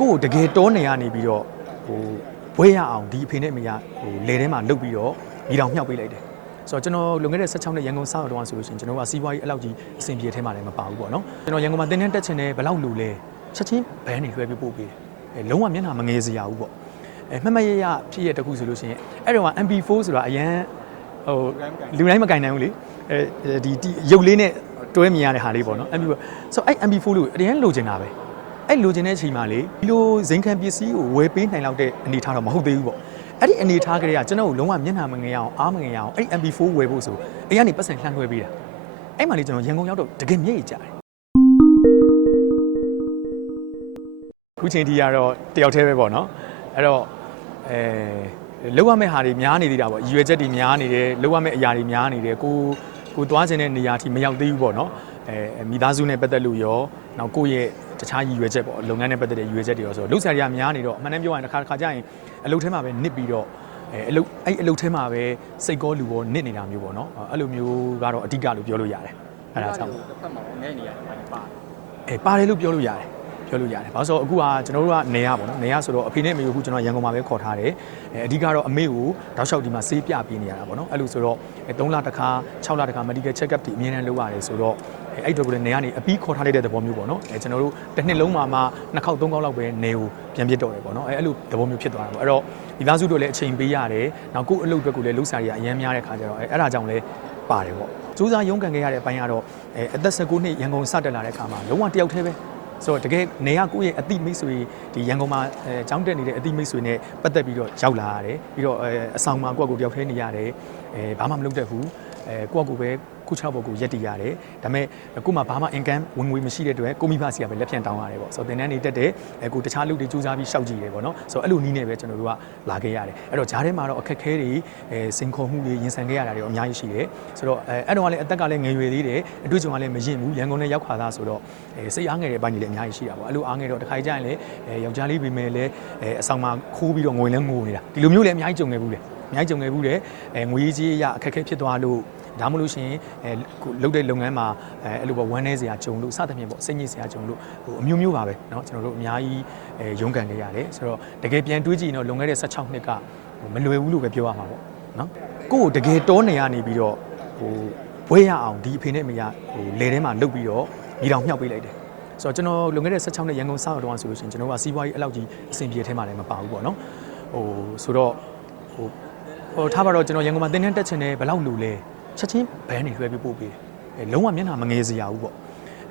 ကိုယ့်ကိုတကယ်တောနေရနေပြီးတော့ဟိုဘွဲရအောင်ဒီအဖေနဲ့အမေကဟိုလေထဲမှာလုတ်ပြီးတော့ညီတောင်မြှောက်ပေးလိုက်တယ်ဆိုတော့ကျွန်တော်လွန်ခဲ့တဲ့16နှစ်ရန်ကုန်စတော့တော့ဆိုလို့ရှိရင်ကျွန်တော်ကစီးပွားရေးအဲ့လောက်ကြီးအဆင်ပြေထဲမှာလည်းမပါဘူးပေါ့နော်ကျွန်တော်ရန်ကုန်မှာတင်းတင်းတက်ချင်တယ်ဘယ်လောက်လူလဲချက်ချင်းဘန်းနေလွှဲပြီးပို့ပေးတယ်အဲလုံးဝမျက်နှာမငယ်စရာဘူးပေါ့အဲမှတ်မရရဖြစ်ရတခုဆိုလို့ရှိရင်အဲ့တော့က MP4 ဆိုတာအရန်ဟိုလူတိုင်းမကင်နိုင်ဘူးလေအဲဒီဒီရုပ်လေးနဲ့တွဲမြင်ရတဲ့ဟာလေးပေါ့နော် MP4 ဆိုတော့အဲ့ MP4 လို့အရင်လိုချင်တာပဲ အဲ့လိုချင်တဲ့အချိန်မှာလေဒီလိုဇိမ်ခံပစ္စည်းကိုဝယ်ပေးနိုင်လောက်တဲ့အနေအထားတော့မဟုတ်သေးဘူးပေါ့အဲ့ဒီအနေအထားကလေးကကျွန်တော်တို့လုံးဝမျက်နှာမငယ်အောင်အားမငယ်အောင်အဲ့ဒီ MP4 ဝယ်ဖို့ဆိုအဲ့ကနေပတ်စံလှမ်းလွှဲပေးတာအဲ့မှာလေကျွန်တော်ရန်ကုန်ရောက်တော့တကယ်မျက်ရည်ကျတယ်ခုချိန်ဒီကတော့တယောက်တည်းပဲပေါ့နော်အဲ့တော့အဲလောက်ရမယ့်ဟာတွေများနေသေးတာပေါ့ရည်ရွယ်ချက်တွေများနေတယ်လောက်ရမယ့်အရာတွေများနေတယ်ကိုကိုသွားခြင်းတဲ့နေရာထိမရောက်သေးဘူးပေါ့နော် အဲမိသားစုနဲ့ပတ်သက်လို့ရောနောက်ကိုယ့်ရဲ့တခြားရည်ရွယ်ချက်ပေါ့လုပ်ငန်းနဲ့ပတ်သက်တဲ့ရည်ရွယ်ချက်တွေရောဆိုတော့လှုပ်ရှားရများနေတော့အမှန်တမ်းပြောရရင်တစ်ခါတစ်ခါကျရင်အလုပ်ထဲမှာပဲနစ်ပြီးတော့အဲအလုပ်အဲ့အလုပ်ထဲမှာပဲစိတ်ကောလူကောနစ်နေတာမျိုးပေါ့နော်အဲ့လိုမျိုးကတော့အဓိကလို့ပြောလို့ရတယ်အဲ့ဒါကြောင့်တစ်ဖက်မှာတော့ငဲ့နေရတယ်ဘာလဲပါအဲပါတယ်လို့ပြောလို့ရတယ်ပြောလို့ရတယ်။ဘာလို့ဆိုတော့အခုကကျွန်တော်တို့ကနေရပါတော့နေရဆိုတော့အဖေနဲ့အမေကိုအခုကျွန်တော်ရန်ကုန်မှာပဲခေါ်ထားတယ်။အဲအဓိကတော့အမေကိုတောက်လျှောက်ဒီမှာဆေးပြပေးနေရတာပေါ့နော်။အဲ့လိုဆိုတော့3လတစ်ခါ6လတစ်ခါ medical check up ဒီအမြဲတမ်းလုပ်ရတယ်ဆိုတော့ အဲအဲ့အတွက်ကိုလည်းနေရနေအပြီးခေါ်ထားလိုက်တဲ့သဘောမျိုးပေါ့နော်။အဲကျွန်တော်တို့တစ်နှစ်လုံးမှာမှနှစ်ခေါက်သုံးခေါက်လောက်ပဲနေကိုပြန်ပြစ်တော့တယ်ပေါ့နော်။အဲအဲ့လိုသဘောမျိုးဖြစ်သွားတာပေါ့။အဲ့တော့ဒီသားစုတို့လည်းအချိန်ပေးရတယ်။နောက်ကိုယ့်အလုပ်အတွက်ကိုလည်းလှုပ်ရှားရအရင်များတဲ့ခါကျတော့အဲအဲ့ဒါကြောင့်လည်းပါတယ်ပေါ့။စူးစမ်းရုန်းကန်ခဲ့ရတဲ့အပိုင်းကတော့အဲအသက်19နှစ်ရန်ကုန်စတက်လာတဲ့အခါမှာလုံးဝတယောက်တည်းပဲဆိုတော့တကယ်နေရကိုယ့်ရဲ့အတိမိတ်ဆွေဒီရန်ကုန်မှာအဲကျောင်းတက်နေတဲ့အတိမိတ်ဆွေနဲ့ပတ်သက်ပြီးတော့ရောက်လာရတယ်ပြီးတော့အဲအဆောင်မှာကိုယ့်အကိုယ်တယောက်တည်းနေရတယ်အဲဘာမှမလုပ်တတ်ဘူး အဲကိုယ့်အကိုယ်ပဲခုချောက်ဘုတ်ကိုရက်တည်ရတယ်ဒါပေမဲ့ကိုယ်မှာဘာမှ income ဝင်ငွေမရှိတဲ့အတွက်ကိုမိဘစီကပဲလက်ဖြန့်တောင်းရတယ်ပေါ့ဆိုတော့တင်တန်းနေတက်တယ်အဲကိုတခြားလူတွေစူးစမ်းပြီးရှောက်ကြည့်တယ်ပေါ့နော်ဆိုတော့အဲ့လိုနီးနေပဲကျွန်တော်တို့ကလာခဲ့ရတယ်အဲ့တော့ဂျားထဲမှာတော့အခက်ခဲတွေအဲစင်ခေါ်မှုတွေရင်ဆိုင်ခဲ့ရတာတွေအများကြီးရှိတယ်ဆိုတော့အဲအဲ့တော့ကလည်းအသက်ကလည်းငယ်ရွယ်သေးတယ်အတွေ့အကြုံကလည်းမရင်ဘူးရန်ကုန်နဲ့ရောက်ခါသားဆိုတော့အဲစိတ်အားငယ်တဲ့ဘက်ကြီးလည်းအများကြီးရှိတာပေါ့အဲ့လိုအားငယ်တော့တစ်ခါကြရင်လည်းအဲယောက်ျားလေးပြင်မဲ့လည်းအဲအဆောင်မှာခိုးပြီးတော့ငွေလည်းငိုနေတာဒီလိုမျိုးလည်းအများကြီးကြုံခဲ့ဘူးလေအ များကြီးကြုံခဲ့ဘူးတယ်အဲငွေကြီးအရအခက်ခဲဖြစ်သွားလို့ဒါမှမဟုတ်ရှင်အဲလုတ်တဲ့လုပ်ငန်းမှာအဲအဲ့လိုပေါ့ဝမ်းနေစရာကြုံလို့စသဖြင့်ပေါ့စိတ်ညစ်စရာကြုံလို့ဟိုအမျိုးမျိုးပါပဲเนาะကျွန်တော်တို့အများကြီးအဲရုန်းကန်နေရတယ်ဆိုတော့တကယ်ပြန်တွေးကြည့်ရင်တော့လွန်ခဲ့တဲ့16နှစ်ကဟိုမလွယ်ဘူးလို့ပဲပြောရမှာပေါ့เนาะကိုယ့်ကိုတကယ်တောနေရနေပြီးတော့ဟိုဘွဲရအောင်ဒီအဖေနဲ့အမေကဟိုလေထဲမှာလုတ်ပြီးတော့ညီတောင်မြှောက်ပေးလိုက်တယ်ဆိုတော့ကျွန်တော်လွန်ခဲ့တဲ့16နှစ်ရန်ကုန်စတော့တော့ဆိုလို့ရှိရင်ကျွန်တော်ကစီးပွားရေးအဲ့လောက်ကြီးအဆင်ပြေထဲမှာလည်းမပါဘူးပေါ့เนาะဟိုဆိုတော့ဟို ဟိုထားပါတော့ကျွန်တော်ရန်ကုန်မှာတင်းတင်းတက်ချင်တယ်ဘယ်လောက်လူလဲချက်ချင်းဘန်းနေလွှဲပြီးပို့ပေးတယ်အဲလုံးဝမျက်နှာမငယ်စရာဘူးပေါ့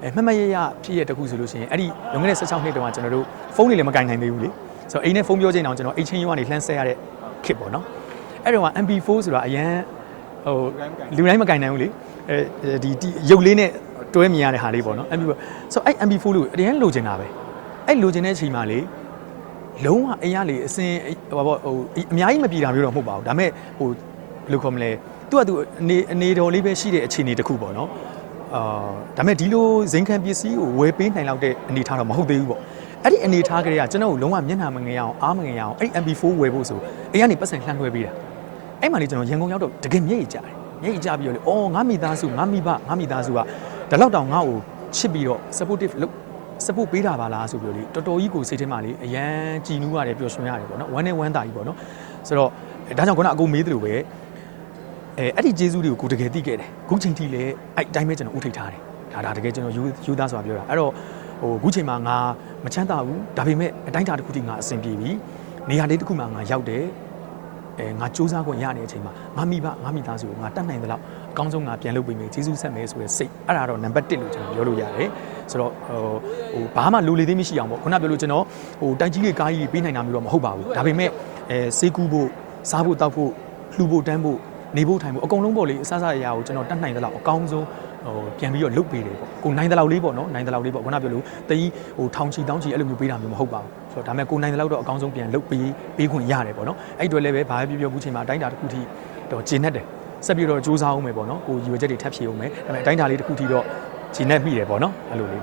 အဲမှတ်မရရဖြစ်ရတခုဆိုလို့ရှိရင်အဲ့ဒီလွန်ခဲ့တဲ့16နှစ်တုန်းကကျွန်တော်တို့ဖုန်းတွေလည်းမကင်နိုင်သေးဘူးလေဆိုတော့အိမ်နဲ့ဖုန်းပြောချိန်အောင်ကျွန်တော်အိတ်ချင်းရွာနေလှမ်းဆက်ရတဲ့ခစ်ပေါ့နော်အဲ့တော့က MP4 ဆိုတာအရန်ဟိုလူတိုင်းမကင်နိုင်ဘူးလေအဲဒီဒီရုပ်လေးနဲ့တွဲမြင်ရတဲ့ဟာလေးပေါ့နော် MP4 ဆိုတော့အဲ့ MP4 လို့အရင်လိုချင်တာပဲအဲ့လိုချင်တဲ့အချိန်မှာလေ လုံးဝအရင်လေအစင်ဟိုပေါ့ဟိုအများကြီးမပြေတာမျိုးတော့မဟုတ်ပါဘူးဒါပေမဲ့ဟိုဘယ်လိုခေါ်မလဲသူကသူအနေအနေတော်လေးပဲရှိတဲ့အခြေအနေတစ်ခုပေါ့နော်အာဒါပေမဲ့ဒီလိုဇိမ်ခံပစ္စည်းကိုဝယ်ပေးနိုင်လောက်တဲ့အနေအထားတော့မဟုတ်သေးဘူးပေါ့အဲ့ဒီအနေအထားကလေးကကျွန်တော်တို့လုံးဝမျက်နှာမငယ်အောင်အားမငယ်အောင်အဲ့ဒီ MP4 ဝယ်ဖို့ဆိုအဲ့ကနေပတ်စံလှမ်းလွှဲပေးတာအဲ့မှာလေကျွန်တော်ရန်ကုန်ရောက်တော့တကယ်မျက်ရည်ကျတယ်မျက်ရည်ကျပြီးတော့လေအော်ငါမိသားစုငါမိဘငါမိသားစုကဒါလောက်တောင်ငါ့ကိုချစ်ပြီးတော့ supportive လုပ် support ပေးတာပါလားဆိုပြီးတော့လေတော်တော်ကြီးကိုစိတ်ထဲမှာလေအရန်ကြည်နူးရတယ်ပျော်ရွှင်ရတယ်ပေါ့နော်ဝမ်းနဲ့ဝမ်းသာကြီးပေါ့နော်ဆိုတော့ဒါကြောင့်ခုနအကိုမေးသလိုပဲအဲအဲ့ဒီဂျေဇူးတွေကိုကိုတကယ်သိခဲ့တယ်ခုချိန်ထိလည်းအဲ့အတိုင်းပဲကျွန်တော်ဥထိတ်ထားတယ်ဒါဒါတကယ်ကျွန်တော်ယူယူသားဆိုတာပြောတာအဲ့တော့ဟိုခုချိန်မှာငါမချမ်းသာဘူးဒါပေမဲ့အတိုင်းတာတစ်ခုထိငါအဆင်ပြေပြီနေရာလေးတစ်ခုမှာငါရောက်တယ် အဲငါစူးစမ်းခွင့်ရနေတဲ့အချိန်မှာငါမိဘငါမိသားစုကိုငါတတ်နိုင်သလောက်အကောင်းဆုံးငါပြန်လုပ်ပေးမယ်ဂျေဇူးဆက်မယ်ဆိုတဲ့စိတ်အဲ့ဒါတော့နံပါတ်1လို့ကျွန်တော်ပြောလို့ရတယ်ဆိုတော့ဟိုဟိုဘာမှလူလေသေးမရှိအောင်ပေါ့ခုနပြောလို့ကျွန်တော်ဟိုတိုက်ကြီးတွေကားကြီးတွေပေးနိုင်တာမျိုးတော့မဟုတ်ပါဘူးဒါပေမဲ့အဲစေးကူးဖို့စားဖို့တောက်ဖို့လှူဖို့တန်းဖို့နေဖို့ထိုင်ဖို့အကုန်လုံးပေါ့လေအစစအရာကိုကျွန်တော်တတ်နိုင်သလောက်အကောင်းဆုံး ဟိုပြန်ပြီးတော့လုပ်ပေးတယ်ပေါ့ကိုနိုင်သလောက်လေးပေါ့နော်နိုင်သလောက်လေးပေါ့ခုနပြောလို့တကြီးဟိုထောင်ချီတောင်းချီအဲ့လိုမျိုးပေးတာမျိုးမဟုတ်ပါဘူးဆိုတော့ဒါပေမဲ့ကိုနိုင်သလောက်တော့အကောင်းဆုံးပြန်လုပ်ပေးပေးခွင့်ရတယ်ပေါ့နော်အဲ့တွေလည်းပဲဘာပဲပြောပြောဘူးချိန်မှာအတိုင်းတာတစ်ခုထိတော့ကျင်တတ်တယ်ဆက်ပြီးတော့စူးစမ်းအောင်မယ်ပေါ့နော်ကိုရွေချက်တွေထပ်ဖြည့်အောင်မယ်ဒါပေမဲ့အတိုင်းတာလေးတစ်ခုထိတော့ကျင်တတ်မိတယ်ပေါ့နော်အဲ့လိုလေးပေါ့